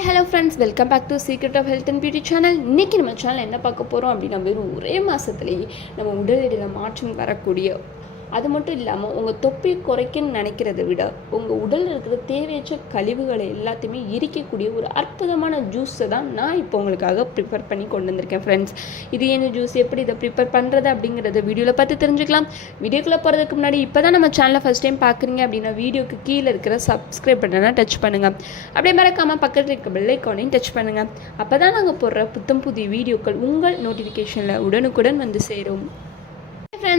Hi hello friends welcome back to secret of health and beauty channel இன்றைக்கி நம்ம channel என்ன பார்க்க போகிறோம் அப்படின்னா வெறும் ஒரே மாதத்துலேயே நம்ம உடல் எடையில் மாற்றம் வரக்கூடிய அது மட்டும் இல்லாமல் உங்கள் தொப்பை குறைக்கன்னு நினைக்கிறத விட உங்கள் உடலில் இருக்கிற தேவையற்ற கழிவுகளை எல்லாத்தையுமே எரிக்கக்கூடிய ஒரு அற்புதமான ஜூஸை தான் நான் இப்போ உங்களுக்காக ப்ரிப்பேர் பண்ணி கொண்டு வந்திருக்கேன் ஃப்ரெண்ட்ஸ் இது என்ன ஜூஸ் எப்படி இதை ப்ரிப்பேர் பண்ணுறது அப்படிங்கிறத வீடியோவில் பார்த்து தெரிஞ்சுக்கலாம். வீடியோக்குள்ளே போகிறதுக்கு முன்னாடி இப்போ தான் நம்ம சேனலை ஃபஸ்ட் டைம் பார்க்குறீங்க அப்படின்னா வீடியோக்கு கீழே இருக்கிற சப்ஸ்கிரைப் பட்டனை டச் பண்ணுங்கள் அப்படியே மறக்காமல் பக்கத்தில் இருக்க பெல் ஐக்கானையும் டச் பண்ணுங்கள் அப்போ தான் நாங்கள் போடுற புத்தம் புதிய வீடியோக்கள் உங்கள் நோட்டிஃபிகேஷனில் உடனுக்குடன் வந்து சேரும்.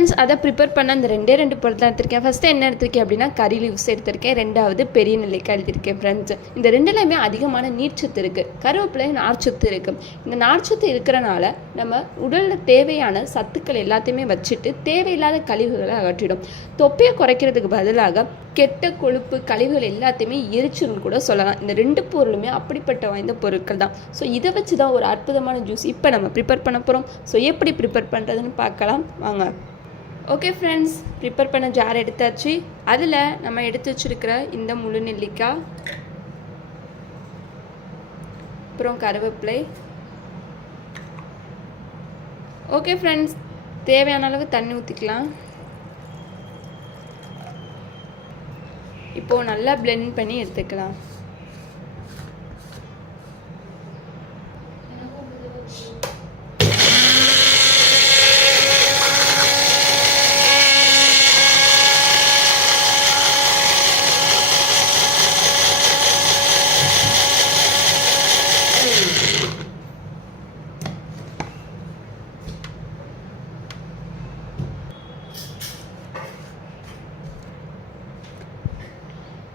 ஃப்ரெண்ட்ஸ் அதை ப்ரிப்பேர் பண்ண அந்த ரெண்டே ரெண்டு பொருள் தான் எடுத்திருக்கேன். ஃபஸ்ட்டு என்ன எடுத்திருக்கேன் அப்படின்னா கறி லீவ்ஸ் எடுத்திருக்கேன். ரெண்டாவது பெரிய நிலைக்கு எடுத்திருக்கேன் ஃப்ரெண்ட்ஸ் இந்த ரெண்டுலையுமே அதிகமான நீர்ச்சத்து இருக்குது கருவேப்பிலை நார்ச்சத்து இருக்குது இந்த நார்ச்சத்து இருக்கிறனால நம்ம உடலில் தேவையான சத்துக்கள் எல்லாத்தையுமே வச்சுட்டு தேவையில்லாத கழிவுகளை அகற்றிடும். தொப்பையை குறைக்கிறதுக்கு பதிலாக கெட்ட கொழுப்பு கழிவுகள் எல்லாத்தையுமே எரிச்சுன்னு கூட சொல்லலாம். இந்த ரெண்டு பொருளுமே அப்படிப்பட்ட வாய்ந்த பொருட்கள் தான். ஸோ இதை வச்சு தான் ஒரு அற்புதமான ஜூஸ் இப்போ நம்ம ப்ரிப்பேர் பண்ண போகிறோம் ஸோ எப்படி ப்ரிப்பேர் பண்ணுறதுன்னு பார்க்கலாம். வாங்க. ஓகே ஃப்ரெண்ட்ஸ் ப்ரிப்பேர் பண்ண ஜார் எடுத்தாச்சு. அதில் நம்ம எடுத்து வச்சுருக்கிற இந்த முழு நெல்லிக்காய் அப்புறம் கருவேப்பிலை. ஓகே ஃப்ரெண்ட்ஸ் தேவையான அளவு தண்ணி ஊற்றிக்கலாம் இப்போது நல்லா பிளெண்ட் பண்ணி எடுத்துக்கலாம்.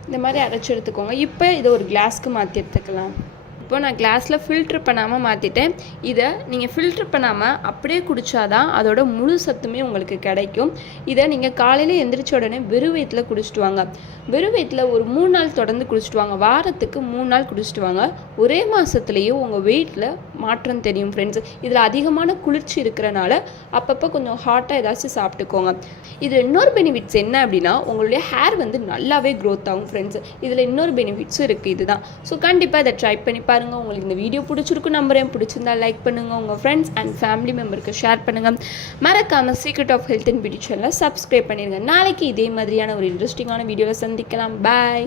இந்த மாதிரி அரைச்சி எடுத்துக்கோங்க. இப்போ இதை ஒரு கிளாஸ்க்கு மாற்றி எடுத்துக்கலாம். இப்போ நான் கிளாஸில் ஃபில்ட்ரு பண்ணாமல் மாற்றிட்டேன் இதை நீங்கள் ஃபில்ட்ரு பண்ணாமல் அப்படியே குடித்தாதான் அதோட முழு சத்துமே உங்களுக்கு கிடைக்கும். இதை நீங்கள் காலையில் எந்திரிச்ச உடனே வெறும் வயிற்றில் குடிச்சிட்டு வாங்க. வெறும் வயிற்றில் ஒரு மூணு நாள் தொடர்ந்து குடிச்சிட்டு வாங்க. வாரத்துக்கு மூணு நாள் குடிச்சிட்டு வாங்க. ஒரே மாதத்துலேயே உங்கள் வெயிட்டில் மாற்றம் தெரியும் ஃப்ரெண்ட்ஸ் இதில் அதிகமான குளிர்ச்சி இருக்கிறனால அப்பப்போ கொஞ்சம் ஹாட்டாக ஏதாச்சும் சாப்பிட்டுக்கோங்க. இதில் இன்னொரு பெனிஃபிட்ஸ் என்ன அப்படின்னா உங்களுடைய ஹேர் வந்து நல்லாவே க்ரோத் ஆகும் ஃப்ரெண்ட்ஸ் இதில் இன்னொரு பெனிஃபிட்ஸும் இருக்குது இதுதான். ஸோ கண்டிப்பாக இதை ட்ரை பண்ணி பாருங்கள் உங்களுக்கு இந்த வீடியோ பிடிச்சிருக்கும் நம்பரையும் பிடிச்சிருந்தா லைக் பண்ணுங்கள் உங்கள் ஃப்ரெண்ட்ஸ் அண்ட் ஃபேமிலி மெம்பருக்கு ஷேர் பண்ணுங்கள் மறக்காமல் secret of health and beauty சேனலை சப்ஸ்கிரைப் பண்ணிடுங்க நாளைக்கு இதே மாதிரியான ஒரு இன்ட்ரெஸ்டிங்கான வீடியோவை சந்திக்கலாம். பாய்